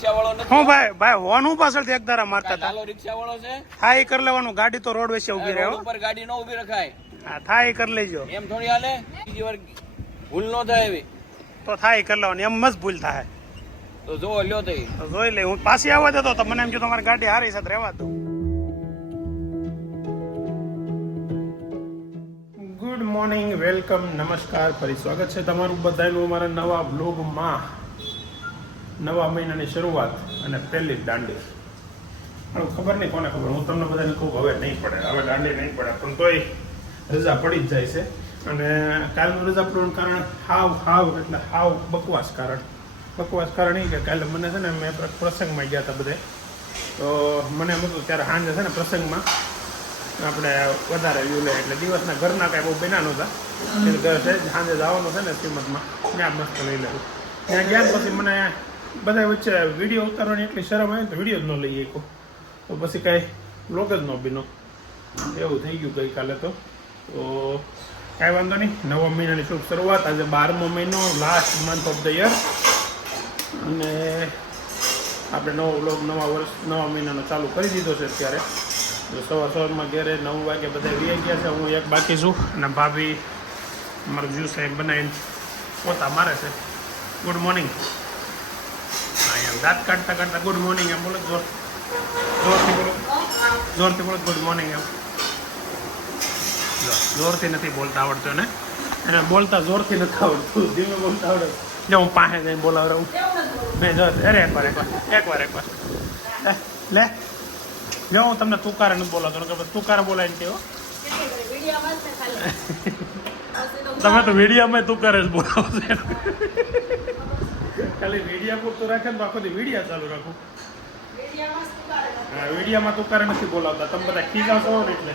રિક્ષા વાળો નથી? હું ભાઈ હોન હું પાછળથી એક ધારા મારતા હતા. ચાલો રિક્ષા વાળો છે? હા એ કરી લેવાનું. ગાડી તો રોડ વચ્ચે ઉભી રહે. રોડ ઉપર ગાડી ન ઉભી રખાય. હા થાય એ કરી લેજો. એમ થોડી હાલે. બીજી વાર ભૂલ ન થાય એવી તો થાય એ કરી લેવાનું. એમ મસ્ત ભૂલ થાય તો જો લ્યો તઈ તો જોઈ લે. હું પાછી આવવા દેતો તો મને એમ જો તમારી ગાડી હારી સાથે રહેવા દો. ગુડ મોર્નિંગ, વેલકમ, નમસ્કાર, ફરી સ્વાગત છે તમારું બધાનું અમારા નવા બ્લોગમાં. નવા મહિનાની શરૂઆત અને પહેલી જ દાંડી. પણ ખબર નહીં કોને ખબર, હું તમને બધાને કહું હવે નહીં પડે, હવે દાંડી નહીં પડે, પણ તોય રજા પડી જ જાય છે. અને કાલનું રજા પડવાનું કારણ હાવ બકવાસ કારણ એ કે કાલે મને છે ને મેં પ્રસંગમાં ગયા હતા બધે. તો મને એમ હતું ત્યારે સાંજે છે ને પ્રસંગમાં આપણે વધારે વ્યૂ લે એટલે દિવસના ઘરના કાંઈ બહુ બેના નહોતા એટલે ઘર છે સાંજે જવાનું છે ને શ્રીમદમાં ત્યાં મસ્ત લઈ લેવું. ત્યાં ગયા પછી મને બધા વચ્ચે વિડીયો ઉતારવાની એટલી શરમ આવી તો વિડીયો જ ન લઈ શક્યો. તો પછી કાંઈ બ્લોગ જ ન બીનો એવું થઈ ગયું ગઈકાલે. તો કાંઈ વાંધો નહીં. નવા મહિનાની શુભ શરૂઆત. આજે 12મો મહિનો, last month of the year. અને આપણે નવો બ્લોગ નવા મહિનાનો ચાલુ કરી દીધો છે. અત્યારે સવારમાં ઘેરે 9 વાગે બધા વી ગયા છે. હું એક બાકી છું અને ભાભી મારું જ્યુસ સાહેબ બનાવીને પોતા મારે છે. Good morning. હા એમ દાંત કાઢતા ગુડ મોર્નિંગ એમ બોલો. જોરથી બોલો ગુડ મોર્નિંગ એમ. જોરથી નથી બોલતા આવડતું ને એને બોલતા જોરથી નથી આવડતું, ધીમે બોલતા આવડે. જો હું પાસે જઈને બોલાવડાવું મેં જો. અરે એકવાર લે જો હું તમને તુકારે નથી બોલાવતો. તુકારે બોલાવીને તેઓ તમે તો વિડીયામાં તુકારે જ બોલાવો છો. ખાલી વિડીયા પૂરતું રાખે ને તો આખો દી વિડીયા ચાલુ રાખું. હા વિડીયામાં તુકારે નથી બોલાવતા. તમે બધા ખીજાવશો ને એટલે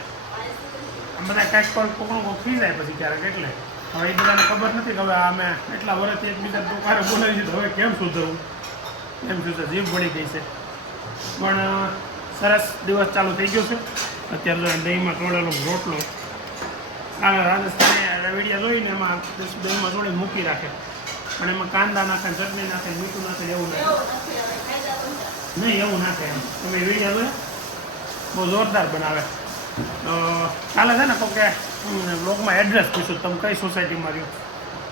આમ બધા કાંઈક પકડું ખીજાય પછી ક્યારેક. એટલે હવે એ બધાને ખબર નથી કે હવે અમે એટલા વર્ષથી એકબીજા તુકારે બોલાવી દીધું, હવે કેમ સુધરવું એમ સુધર જીભ પડી ગઈ છે. પણ સરસ દિવસ ચાલુ થઈ ગયો છે. અત્યારે દહીંમાં તોડેલો રોટલો રાજસ્થાની વિડીયા જોઈને એમાં દહીંમાં થોડી મૂકી રાખે પણ એમાં કાંદા નાખે, ચટણી નાખે, મીઠું નાખે, એવું નાખે નહીં એવું નાખે એમ. તમે વિડીયા જોઈ બહુ જોરદાર બનાવે. કાલે છે ને તો કે બ્લોગમાં એડ્રેસ પૂછ્યું તમે કઈ સોસાયટીમાં રહ્યો.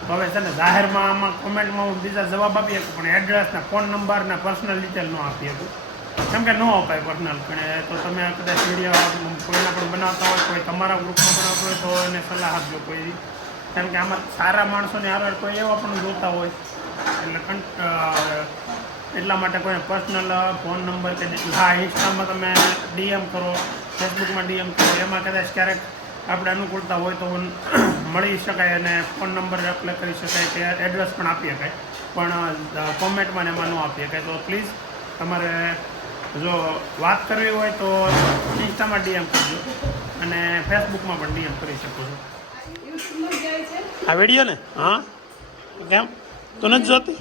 તો હવે છે ને જાહેરમાં આમાં કોમેન્ટમાં હું બીજા જવાબ આપી શકું પણ એડ્રેસ ને ફોન નંબર ને પર્સનલ ડિટેલ ન આપી શકું કેમ કે ન અપાય પર્સનલ. પણ તો તમે કદાચ વિડીયો કોઈના પણ બનાવતા હોય, કોઈ તમારા ગ્રુપમાં બનાવતો હોય તો એને સલાહ આપજો કોઈ. કેમ કે આમાં સારા માણસોને હારે કોઈ એવા પણ જોતા હોય એટલે એટલા માટે કોઈ પર્સનલ ફોન નંબર કે હા ઇન્સ્ટામાં તમે ડીએમ કરો, ફેસબુકમાં ડીએમ કરો, એમાં કદાચ ક્યારેક આપણે અનુકૂળતા હોય તો મળી શકાય અને ફોન નંબર એપ્લાય કરી શકાય કે એડ્રેસ પણ આપી શકાય. પણ કોમેન્ટમાં એમાં ન આપી શકાય. તો પ્લીઝ તમારે જો વાત કરવી હોય તો ઇન્સ્ટામાં ડીએમ કરજો અને ફેસબુકમાં પણ ડીએમ કરી શકો છો. આ વિડીયો ને હા કેમ તું નથી જોતી?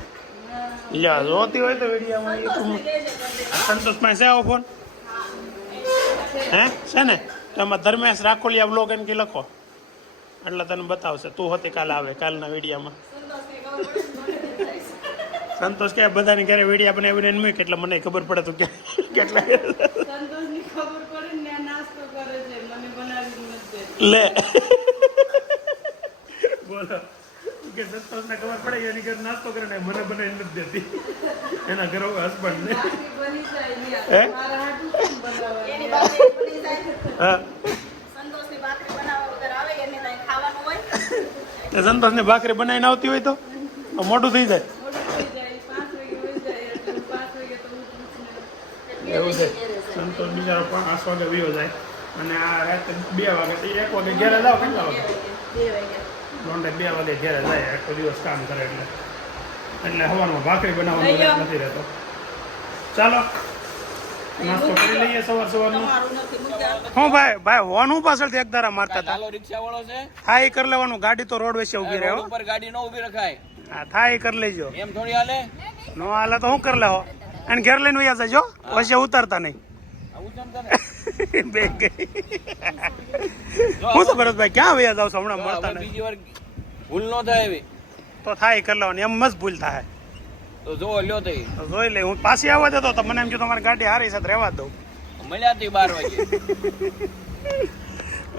યા જોતી હોય તો વિડીયોમાં સંતોષમાં છે આવો ફોન હે છે ને તો એમાં ધર્મેશ રાખોલિયા બ્લોગ એમ કે લખો એટલે તને બતાવશે. તું હોતી કાલે આવે કાલના વિડીયામાં. સંતોષ કે બધાને ક્યારે વિડીયા બનાવીને મૂક એટલે મને ખબર પડે તો કેટલા લે બોલો કે સંતોષને ખબર પડે એની ઘર નાસ્તો કરે ને મને બનાવીને નથી દેતી એના ઘર હસબન્ડ ને સંતોષ ને ભાખરી બનાવીને આવતી હોય તો મોટું થઈ જાય એવું છે. સંતોષ બિચારો 5 વાગે વિયો જાય અને આ રાતે 2 વાગે 1 વાગે ઘેરે જાઓ. કેટલા વાગે? 2 વાગે ઘેરે જાય. આખો દિવસ કામ કરે એટલે સવારમાં ભાખરી બનાવવાનો નથી રહેતો. ચાલો નાસ્તો કરી લઈએ સવારનું. હું ભાઈ હોન હું પાછળથી એક ધારા મારતા હતા. ચાલો રિક્ષા વાળો છે? થાય એ કરી લેવાનું. ગાડી તો રોડ વચ્ચે ઉભી રહે. રોડ ઉપર ગાડી ન ઉભી રખાય. હા થાય એ કરી લેજો. એમ થોડી હાલે. નો હાલે તો હું કરી લેવો અને ઘેર લઈને વયા જજો. વચ્ચે ઉતારતા નહીં. બે ગઈ હું તો ભરતભાઈ ક્યાં વયા જાવ છો હમણાં મળતા નહીં. બીજી વાર ભૂલ ન થાય એવી તો થાય કરી લેવાની. એમ મસ્ત ભૂલ થાય તો જો લ્યો તો તો જોઈ લે. હું પાછી આવવા દેતો તો મને એમ કે તમારી ગાડી હારી સાથે રહેવા દઉં. મળ્યા તી 12 વાગે.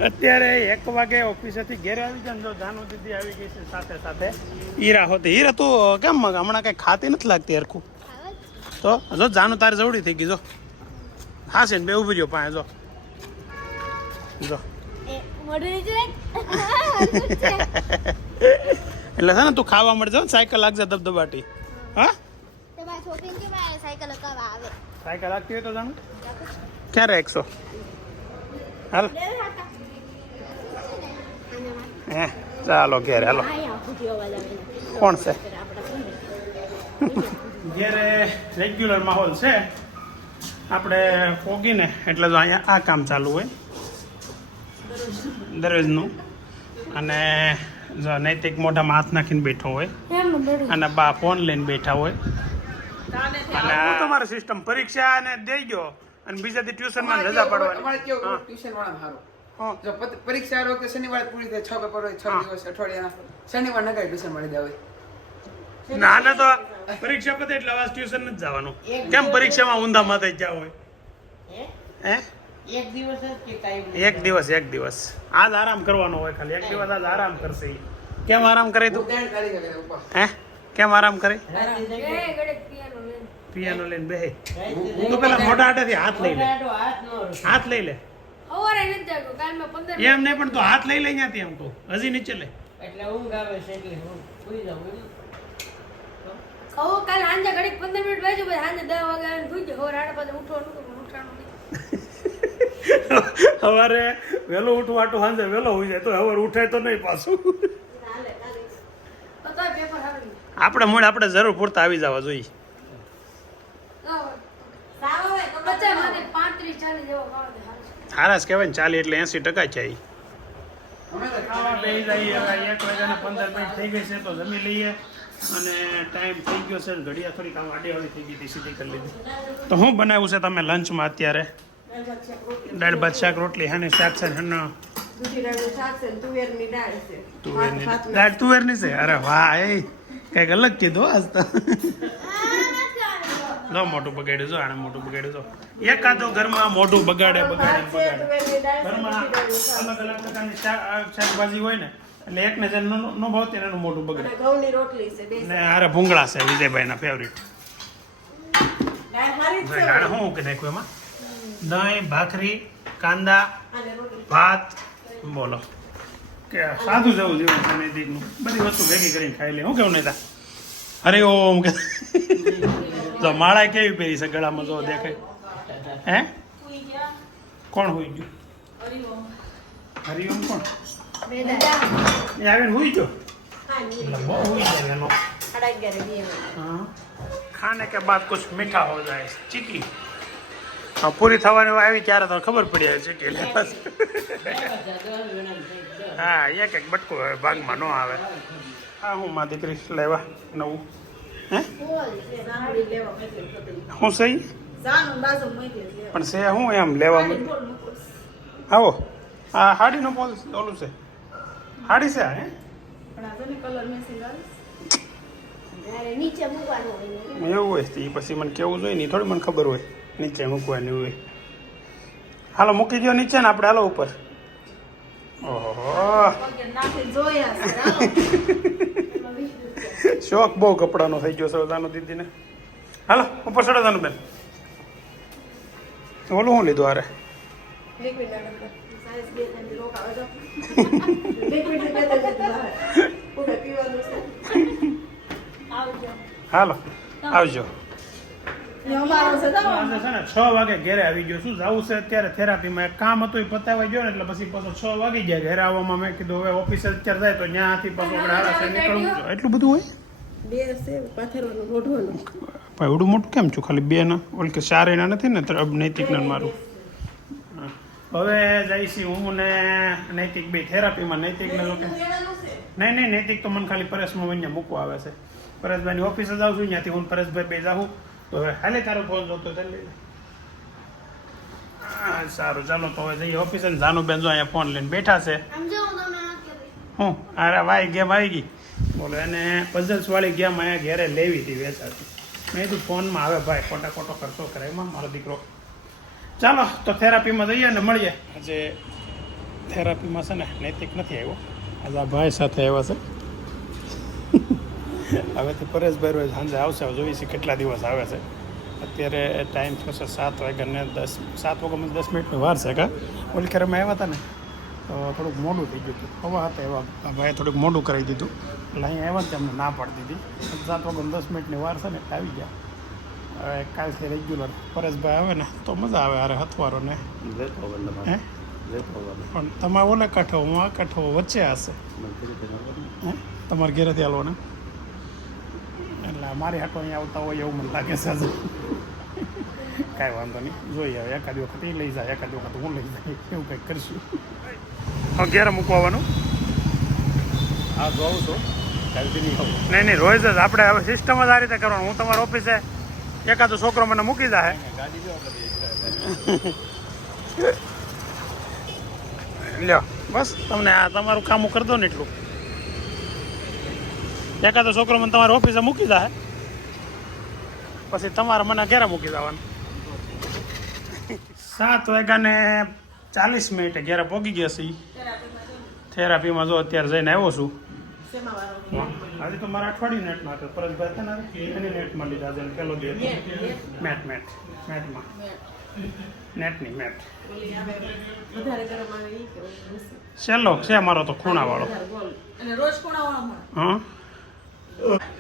અત્યારે 1 વાગે ઓફિસેથી ઘેરે આવી જાય ને જો જાનુ દીદી આવી ગઈ છે સાથે સાથે. હીરા હોતી. હીરા તું કેમ હમણાં કઈ ખાતી નથી લાગતી હરખું? તો જો જાનુ તારે જવડી થઈ ગઈ જો. હા છે ને બે ઉભી રહ્યો પાસે જો. જો એટલે છે ને તું ખાવા મળજો સાયકલ લાગશે ધબધબાટી. હા સાયકલ લાગતી હોય તો જાણું ક્યારે 100 હાલ હે ચાલો ઘેરે હાલો. કોણ છે? ઘેરે રેગ્યુલર માહોલ છે આપણે પોગીને એટલે જો અહીંયા આ કામ ચાલુ હોય દરરોજનું. અને જો નૈતિક મોઢામાં હાથ નાખીને બેઠો હોય અને બા ફોન લઈને બેઠા હોય. અને તમારી સિસ્ટમ પરીક્ષા અને દઈ ગયો અને બીજાથી ટ્યુશનમાં રજા પાડવાની. અમારે કેવું ટ્યુશન વાળા સારું. જો પરીક્ષા આ વખતે શનિવારે પૂરી થાય 6 પેપર હોય 6 દિવસ અઠવાડિયાના શનિવાર નગાઈ ટ્યુશન મળી દે હોય. ના ના તો પરીક્ષા પતે એટલે આવાજ ટ્યુશન નથી જવાનું. કેમ પરીક્ષામાં ઊંધા માથે જ્યાં હોય હે? એક દિવસ આજ આરામ કરવાનો હોય ખાલી. એક દિવસ આજ આરામ કરશે. કેમ આરામ કરે તું? હે કેમ આરામ કરે? પિયાનો લઈને બેહે. તું પેલા મોઢા આટેથી હાથ લઈ લે. હાથ લઈ લે. એમ નહીં પણ તું હાથ લઈ લે ત્યાંથી. એમ તો હજી નીચે લે. એટલે ઊંઘ આવે છે એટલે હું સુઈ જાઉં. કાલ સાંજે ઘડીક 15 મિનિટ વાંચ્યું પછી સાંજે 10 વાગે આવીને સુઈ જાવ. હવે રાડા પાસે ઉઠવાનું સવારે વહેલો ઉઠવાટું સાંજે વહેલો હોઈ જાય તો સવારે ઉઠાય તો નહીં પાછું. આપણે મૂળ આપણે જરૂર પૂરતા આવી જવા જોઈએ. હારા જ કહેવાય ને 40 એટલે 80% ચાઈ. ખાવા બેસી જઈએ. હવે 1 વાગ્યાના 15 મિનિટ થઈ ગઈ છે તો જમી લઈએ. અને ટાઈમ થઈ ગયો છે ઘડિયા થોડીક આમ આડી થઈ ગઈ હતી સીધી કરી લીધી. તો શું બનાવ્યું છે તમે લંચમાં અત્યારે? દાળ ભાત શાક રોટલી. હા ને શાક છે દાળ તુવેરની છે. અરે વાહ એ કઈક અલગ કીધું આજ તો. જો મોટું બગાડ્યું જો આને મોટું બગાડ્યું જો. એકાદો ઘરમાં મોઢું બગાડે ઘરમાં અલગ અલગ પ્રકારની શાકભાજી હોય ને એટલે એકને જે નો ભાવતી એનું મોઢું બગડે. ને અરે ભૂંગળા છે વિજયભાઈના ફેવરિટ. શું કે નાખ્યું એમાં? દહીં ભાખરી કાંદા ભાત. બોલો કે સાદું જવું જેવું છે નૈતિકનું. બધી વસ્તુ ભેગી કરીને ખાઈ લે. હું કેવું નહીં તા? અરે ઓમ કે જો માળા કેવી પહેરી છે ગળામાં જો દેખાય. હે કોણ હોઈ ગયું? હરિઓમ કોણ? એ આવીને હોઈ ગયો. બહુ હોઈ જાય એનો. हाँ खाने के बाद कुछ मीठा हो जाए चीकी. પૂરી થવાની આવી ત્યારે તો ખબર પડી જાય ચીકી લેવા. હા એક બટકું હવે ભાગમાં ન આવે. હા હું માં દીકરી લેવા નવું. હે હું સહી પણ છે હું એમ લેવા આવો. હા હાડીનું પોલ ઓલું છે. હાડી છે હે એવું હોય એ પછી મને કેવું જોઈએ ને થોડી મને ખબર હોય નીચે મૂકવાની હોય. હાલો મૂકી દો નીચે ને આપણે હાલો ઉપર. ઓહો શોખ બહુ કપડાનો થઈ ગયો સૌદાનો દીદીને. હાલો ઉપર સડોદાનું બેન. ઓલું શું લીધું અરે હાલો આવજો. છે ને 6 વાગે ઘેરે આવી ગયો. શું જવું છે અત્યારે થેરાપીમાં? એક કામ હતું એ પતાવી ગયો ને એટલે પછી પાછો 6 વાગી ગયા ઘેરે આવવામાં. મેં કીધું હવે ઓફિસે અત્યારે જાય તો ત્યાંથી પાછું આપણે હારા નીકળવું. એટલું બધું હોય ભાઈ? એવડું મોટું કેમ છું? ખાલી 2 ના ઓલ કે 4 એના નથી ને નૈતિક ને મારું. હવે જઈશી હું ને નૈતિક બે થેરાપીમાં. નૈતિક ને લોકો નહીં નૈતિક તો મને ખાલી પરેશમાં અહીંયા મૂકવા આવે છે. પરેશભાઈની ઓફિસે જાઉં છું ત્યાંથી હું પરેશભાઈ બે જાઉં તો હવે હાલે તારો ફોન જોતો ચાલી. હા સારું ચાલો તો હવે જઈએ ઓફિસે. જાનુબેન જો અહીંયા ફોન લઈને બેઠા છે. હું અરે ભાઈ ગેમ આવી ગઈ બોલો. એને પઝલ્સ વાળી ગેમ અહીંયા ઘેરે લેવી હતી વેચાતી. મેં કીધું ફોનમાં આવે ભાઈ ખોટા ખોટો ખર્ચો કરે એમાં મારો દીકરો. ચાલો તો થેરાપીમાં જઈએ ને મળીએ. આજે થેરાપીમાં છે ને નૈતિક નથી આવ્યો, આજે આ ભાઈ સાથે આવ્યા છે. હવેથી પરેશભાઈ રોજ સાંજે આવશે, જોઈએ છીએ કેટલા દિવસ આવે છે. અત્યારે ટાઈમ થશે 7 વાગ્યાને 10 મિનિટની વાર છે. કા ઓલી ખેર અમે આવ્યા હતા ને તો થોડુંક મોડું થઈ ગયું હતું, હવા હતા એવા ભાઈ થોડુંક મોડું કરાવી દીધું, એટલે અહીંયા આવ્યા ને અમને ના પાડી દીધી. 7 વાગ્યાને 10 મિનિટની વાર છે ને આવી ગયા. હવે કાલથી રેગ્યુલર પરેશભાઈ આવે ને તો મજા આવે. અરે હથવારો ને હે પણ તમારે ઓલે કાંઠો હું આ કાંઠો વચ્ચે હશે હે તમારે ઘેરેથી હાલવો ને, એટલે મારી હાટો અહીંયા આવતા હોય એવું મને લાગે છે આજે. કાંઈ વાંધો નહીં, જોઈએ હવે એકાદ વખત એ લઈ જાય, એકાદ વખત હું લઈ જાય, એવું કંઈક કરશું. હવે ઘેરે મૂકવાનું હા જોઉં છું નહીં નહીં રોજ જ આપણે હવે સિસ્ટમ જ આ રીતે કરવાનું. હું તમારા ઓફિસે એકાદો છોકરો મને મૂકી જાય, લ્યો બસ તમને આ તમારું કામ કરી દો ને એટલું. એકાદો છોકરો મને તમારી ઓફિસે મૂકી જાય, પછી તમારે મને ઘેરે મૂકી જવાનું. 7:40 ઘેરે પહોંચી ગયા છીએ. થેરાપીમાં જો અત્યારે જઈને આવ્યો છું. આજે તો મારા અઠવાડિયું નેટમાં હતો. પરસભાઈ હતા ને એની નેટમાં લીધા છે. પેલો દે મેટમાં મેટ છેલ્લો છે મારો તો ખૂણાવાળો. હા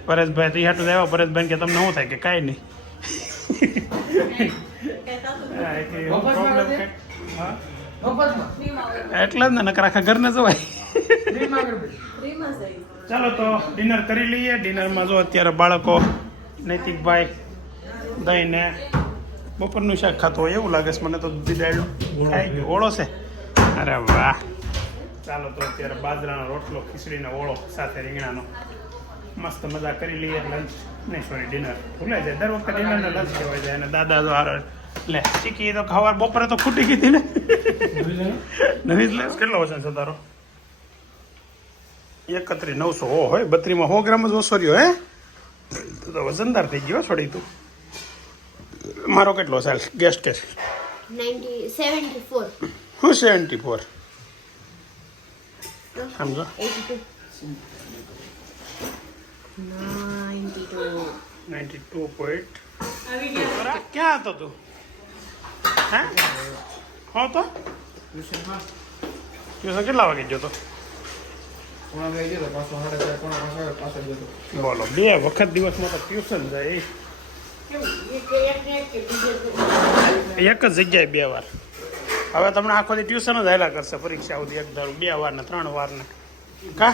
પરેશભાઈ તો હાટું આવ્યા. પરેશભાઈ કે તમને શું થાય કે કાંઈ નહીં. એટલે જ ને નકર આખા ઘરને જવાય. ચાલો તો ડિનર કરી લઈએ. ડિનરમાં જો અત્યારે બાળકો નૈતિકભાઈ દહીંને બપોરનું શાક ખાતો હોય એવું લાગે છે મને તો. ખાઈ ગયો ઓળો છે. અરે વાહ. ચાલો તો અત્યારે બાજરાનો રોટલો, ખીચડીનો ઓળો સાથે રીંગણાનો મસ્ત મજા કરી લઈએ. લંચ નહીં સોરી ડિનર ભૂલાઈ જાય દર વખતે ડિનરને લંચ કહેવાય જાય. અને દાદા તો હાર લે ચીકી તો ખાવા બપોરે તો ખૂટી ગઈ હતી ને નવી જ લે. કેટલો વજન છે તારો? 31,900. હો હોય 32માં 100 ગ્રામ જ ઓછો રહ્યો. હે તું તો વજનદાર થઈ ગયો છોડી તું. મારો કેટલો ચાલ ગેસ્ટ કે 74. હું 74 સમજો 92 પોઈન્ટ. ક્યાં હતો તું? હે હો તો ટ્યુશન કેટલા વાગે ગયો તો? બોલો 2 વખત દિવસમાં તો ટ્યુશન જાય. એક જ જગ્યાએ 2 વાર. હવે તમને આખો દી ટ્યુશન જ હાલ્યા કરશે પરીક્ષા સુધી. 1 ધારું 2 વાર ને 3 વાર ને કા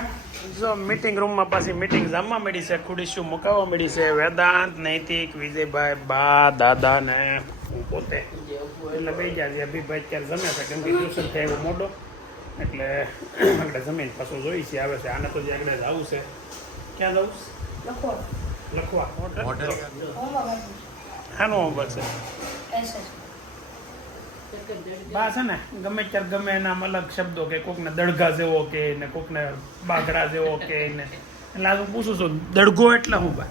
જો મિટિંગ રૂમમાં પાછી મિટિંગ જામવા મળી છે. ખુડીશું મુકાવવા મળી છે. વેદાંત, નૈતિક, વિજયભાઈ, બા, દાદા ને હું પોતે એટલે બે ગયા છે. અભિભાઈ અત્યારે જમે છે કેમ કે ટ્યુશન થાય એવો મોટો એટલે આગળ જમીન પાછું જોઈ છે આવે છે. આને તો જે આગળ જવું છે. ક્યાં જવું? લખવા હાનો હોમવર્ક છે. બા છે ને ગમે ત્યારે ગમે એના અલગ શબ્દો કે કોકને દડઘા જેવો કે ને કોકને બાગડા જેવો કે ને એટલે આ હું પૂછું છું દડઘો એટલે શું બા?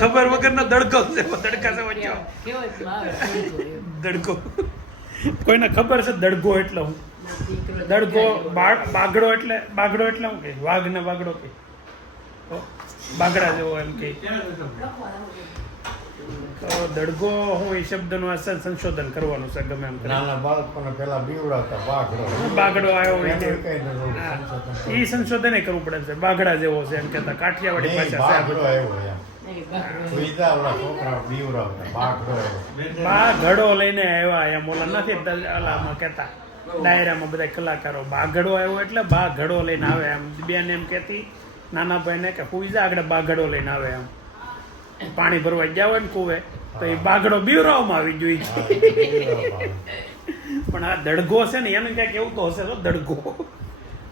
ખબર વગરનો દડઘો જેવો દડકા જેવો દડઘો કોઈને ખબર છે દડઘો એટલે હું? દડઘો બાગડો એટલે શું કે? વાઘ ને બાગડો કે બાગડા જેવો એમ કે તો દડગો હું એ શબ્દનું સંશોધન કરવાનું છે ગમે એમ નાના બાળકોને પેલા બીવડાવતા બાગડો આવ્યો હોય એ સંશોધન કરવું પડે છે. બાગડા જેવો છે એમ કેતા કાઠિયાવાડી ભાષા બાગડો લઈને આવ્યા એમ ઓલા નથી ઓલામાં કેતા ડાયરામાં બધા કલાકારો બાગડો આવ્યો એટલે બાગડો લઈને આવે એમ. બેન એમ કેતી નાના ભાઈને કે પૂજા આગળ બાગડો લઈને આવે એમ. પાણી ભરવા ગયા હોય ને કુવે તો એ બાગડો બીવરાવમાં આવી ગયો છે. પણ આ દડગો છે ને એને ક્યાંક એવું તો હશે તો દડગો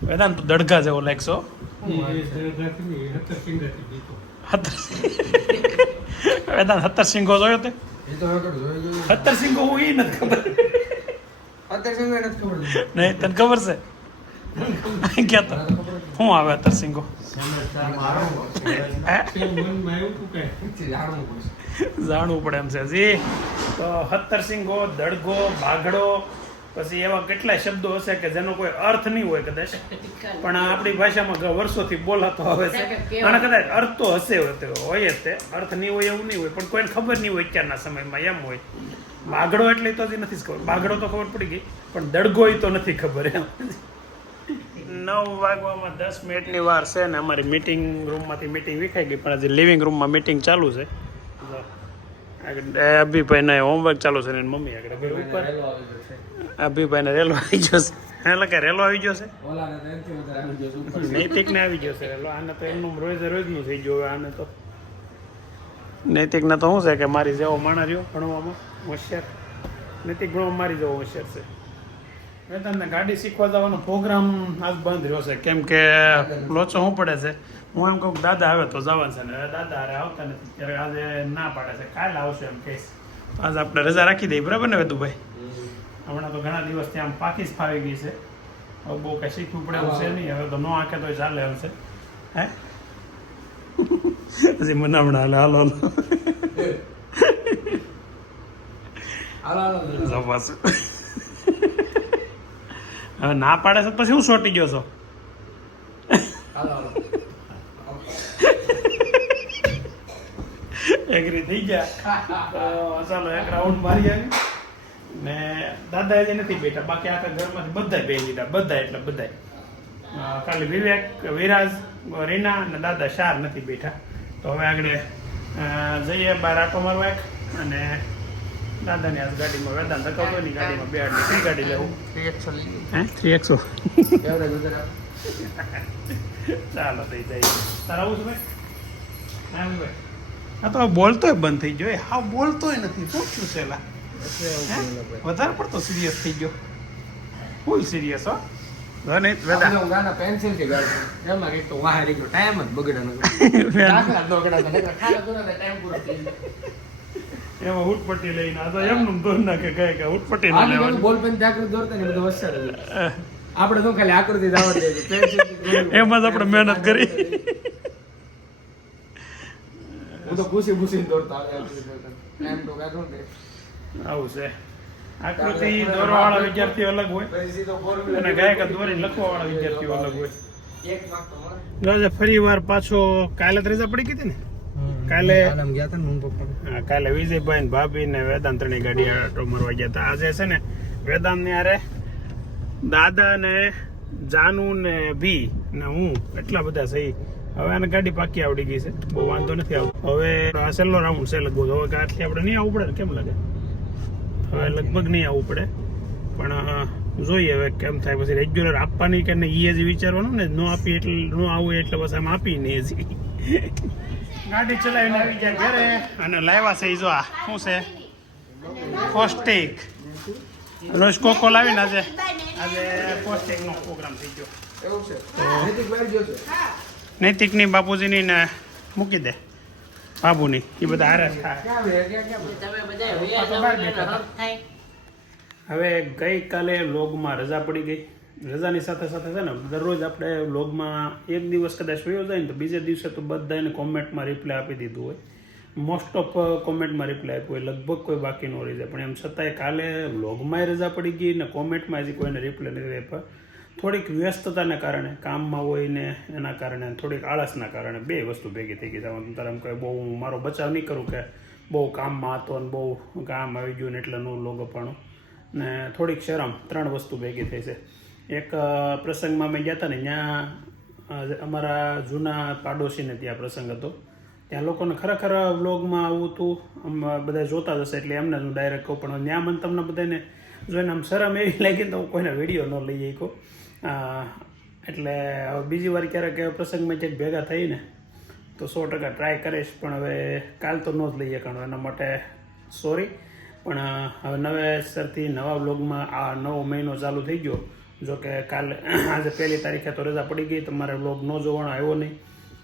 વેદાંત દડગા જેવો લાગશો. વેદાંત 17 સિંગો જોયો તે? 17 સિંગો હું એ નથી ખબર. નહીં તને ખબર છે? ક્યાં તો શું આવે તરસિંગો જાણવું પડે એમ છે જી. તો હતરસિંગો, દડગો, બાઘડો, પછી એવા કેટલાય શબ્દો હશે કે જેનો કોઈ અર્થ નહીં હોય કદાચ, પણ આપણી ભાષામાં વર્ષોથી બોલાતો આવે છે. અને કદાચ અર્થ તો હશે હોય જ તે, અર્થ નહીં હોય એવું નહીં હોય, પણ કોઈને ખબર નહીં હોય અત્યારના સમયમાં એમ હોય. બાઘડો એટલે તો નથી જ ખબર, બાઘડો તો ખબર પડી ગઈ, પણ દડગો તો નથી ખબર એમ. 9 વાગવામાં 10 મિનિટની વાર છે ને અમારી મીટિંગ રૂમમાંથી મીટિંગ વિખાઈ ગઈ, પણ હજી લિવિંગ રૂમમાં મીટિંગ ચાલુ છે. અભિભાઈને હોમવર્ક ચાલુ છે ને મમ્મી આગળ ઉપર અભિભાઈને રેલો આવી ગયો છે. એટલે કે રેલો આવી ગયો છે, નૈતિકને આવી ગયો છે રેલો. આને તો એમનું રોજનું થઈ ગયું. આને તો નૈતિકને તો શું છે કે મારી જેવો માણા રહ્યો ભણવામાં હોશિયાર. નૈતિક ભણવામાં મારી જેવો હોશિયાર છે. વેદાંતને ગાડી શીખવા જવાનો પ્રોગ્રામ આજ બંધ રહ્યો છે, કેમ કે લોચો શું પડે છે. હું એમ કહું દાદા આવે તો જવાનું છે ને દાદા અરે આવતા નથી, ત્યારે આજે ના પાડે છે, કાલે આવશે એમ કહીશ. આજ આપણે રજા રાખી દઈએ, બરાબર ને વેદુભાઈ? હમણાં તો ઘણા દિવસથી આમ પાકી જ ફાવી ગઈ છે, હવે બહુ કંઈ શીખવું પડે એવું છે નહીં. હવે તો ન આંકે તો ચાલે એમ છે. હે હજી મને હમણાં હાલો જવાશું. હવે ના પાડે છે પછી હું સોટી ગયો છો. એગ્રી થઈ ગયા. ચાલો એક રાઉન્ડ મારી આવી ને દાદા હજી નથી બેઠા, બાકી આખા ઘરમાંથી બધા બે લીધા, બધા એટલે બધા. ખાલી વિવેક, વિરાજ, રીના અને દાદા 4 નથી બેઠા. તો હવે આગળ જઈએ બહાર આટો મારવા એક, અને દાદાની આજ ગાડીમાં વેદાંત ધકાવતોની ગાડીમાં બેહાડી. કઈ ગાડી લેવું? 3XO. ચાલો થઈ જાય. તારા આવું છે ભાઈ? હા ભાઈ. હા તો બોલતોય બંધ થઈ ગયો. હા બોલતોય નથી. શું થયું છે એલા? વધારે પડતો સિરિયસ થઈ ગયો. ફૂલ સિરિયસ હો. પેન્સિલ થી એમાં એક તો વાહરી ગયો, ટાઈમ જ બગડે. એમાં ઉટપટ્ટી લઈને આ તો એમનું દોર નાખે કહે કે ઉટપટ્ટી ના લેવાનું. બોલ પેન આકૃતિ દોરતા ને બધું વસ્તુ આપણે તો ખાલી આકૃતિ જ આવડતી પેન્સિલ એમાં જ આપણે મહેનત કરી. હું તો પૂછી દોરતા ટાઈમ તો કાઢો ને. આવું છે. આકૃતિ દોરવા વાળા વિદ્યાર્થીઓ અલગ હોય અને ગાયક દોરીને લખવા વાળા વિદ્યાર્થીઓ અલગ હોય. ફરી વાર પાછો કાલે રજા પડી ગઈ હતી ને, કાલે કાલે વિજયભાઈ ને ભાભી ને વેદાંત ની ગાડી આટો મારવા ગયા હતા. આજે છે ને વેદાંત ને યારે દાદા ને જાનુ ને ભી ને હું એટલા બધા સહી. હવે આને ગાડી પાકી આવડી ગઈ છે, બહુ વાંધો નથી આવતો. હવે આ છેલ્લો રાઉન્ડ છે લગભગ. હવે આટલી આપણે નહીં આવવું પડે, કેમ લાગે? હવે લગભગ નહીં આવવું પડે, પણ જોઈએ હવે કેમ થાય. પછી રેગ્યુલર આપવાની કે નહીં એ જ વિચારવાનું ને. ન આપી એટલે ન આવું એટલે બસ આમ આપી નહીં હજી. ગાડી ચલાવીને આવી ગયા ઘરે અને લાવ્યા છે જો આ શું છે પોસ્ટિક. રોજ કોકો લાવીને આજે પોસ્ટિકનો પ્રોગ્રામ થઈ ગયો. એવું છે. નૈતિક બહાર ગયો છે. નૈતિકની બાપુજીની ને મૂકી દે બાબુની, એ બધા હારે થાય. તમે બધા વ્યાજ થાય. હવે ગઈકાલે વ્લોગમાં રજા પડી ગઈ. રજાની સાથે સાથે છે ને દરરોજ આપણે વ્લોગમાં એક દિવસ કદાચ વયો જાય ને તો બીજા દિવસે તો બધાને કોમેન્ટમાં રિપ્લાય આપી દીધું હોય. મોસ્ટ ઓફ કોમેન્ટમાં રિપ્લાય આપ્યો હોય, લગભગ કોઈ બાકી ન રહી જાય. પણ એમ છતાંય કાલે વ્લોગમાંય રજા પડી ગઈ ને કોમેન્ટમાં હજી કોઈને રિપ્લાય નથી આપ્યા. થોડીક વ્યસ્તતાને કારણે, કામમાં હોય ને એના કારણે, થોડીક આળસના કારણે બે વસ્તુ ભેગી થઈ ગઈ. તારે એમ કહે બહુ મારો બચાવ નહીં કરું કે બહુ કામમાં હતો ને બહુ કામ આવી ગયું ને એટલે નો લોગ અપાણો ને થોડીક શરમ, 3 વસ્તુ ભેગી થઈ છે. એક પ્રસંગમાં અમે ગયા હતા ને, ત્યાં અમારા જૂના પાડોશીને ત્યાં પ્રસંગ હતો. ત્યાં લોકોને ખરેખર વ્લોગમાં આવું હતું, બધા જોતા જ હશે એટલે એમને હું ડાયરેક્ટ કહું. પણ ત્યાં મને તમને બધાને જોઈને આમ શરમ એવી લાગી ને તો હું કોઈને વિડીયો ન લઈ જઈ કહું. એટલે હવે બીજી વાર ક્યારેક પ્રસંગમાં ક્યાંક ભેગા થઈને તો 100% ટ્રાય કરીશ. પણ હવે કાલ તો ન જ લઈએ કારણ એના માટે સોરી. પણ હવે નવેસરથી નવા વ્લોગમાં આ નવો મહિનો ચાલુ થઈ ગયો. જો કે કાલે આજે 1 તારીખે તો રજા પડી ગઈ, તમારે વ્લોગ ન જોવાનો આવ્યો નહીં.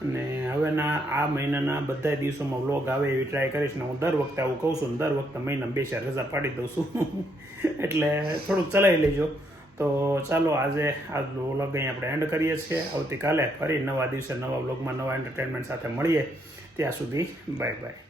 અને હવેના આ મહિનાના બધા દિવસોમાં વ્લોગ આવે એવી ટ્રાય કરીશ ને હું દર વખતે આવું કહું છું ને દર વખતે મહિના 2-4 રજા પાડી દઉં છું. એટલે થોડુંક ચલાવી લેજો. તો ચાલો આજે આ વ્લોગ અહીં આપણે એન્ડ કરીએ છીએ. આવતીકાલે ફરી નવા દિવસે નવા વ્લોગમાં નવા એન્ટરટેનમેન્ટ સાથે મળીએ. ત્યાં સુધી બાય બાય.